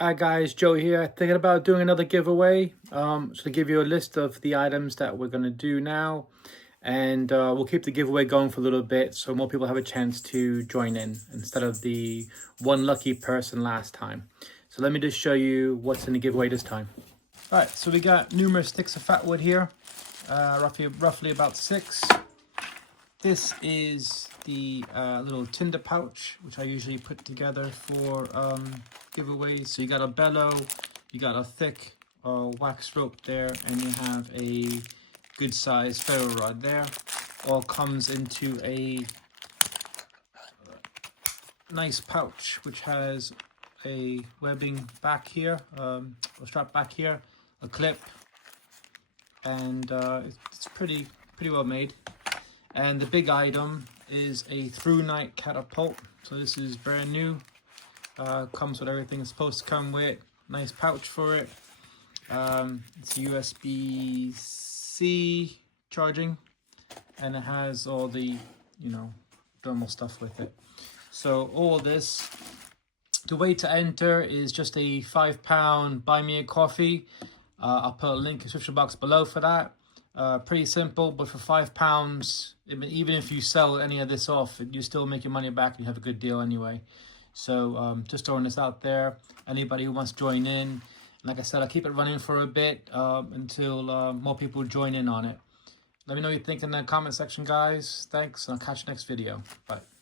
Hi guys, Joe here, thinking about doing another giveaway. To give you a list of the items that we're going to do now, and we'll keep the giveaway going for a little bit so more people have a chance to join in instead of the one lucky person last time. So let me just show you what's in the giveaway this time. All right, so we got numerous sticks of Fatwood here, roughly about 6. This is the little tinder pouch, which I usually put together for giveaways. So you got a bellow, you got a thick wax rope there, and you have a good sized ferro rod there. All comes into a nice pouch, which has a webbing back here, a strap back here, a clip, and it's pretty well made. And the big item is a ThruNite Catapult. So this is brand new. Comes with everything it's supposed to come with. Nice pouch for it. It's USB-C charging, and it has all the, normal stuff with it. So all this, the way to enter is just a £5 buy me a coffee. I'll put a link in the description box below for that. Pretty simple, but for £5, even if you sell any of this off, you still make your money back and you have a good deal anyway. So just throwing this out there. Anybody who wants to join in, like I said, I'll keep it running for a bit until more people join in on it. Let me know what you think in the comment section, guys. Thanks, and I'll catch you next video. Bye.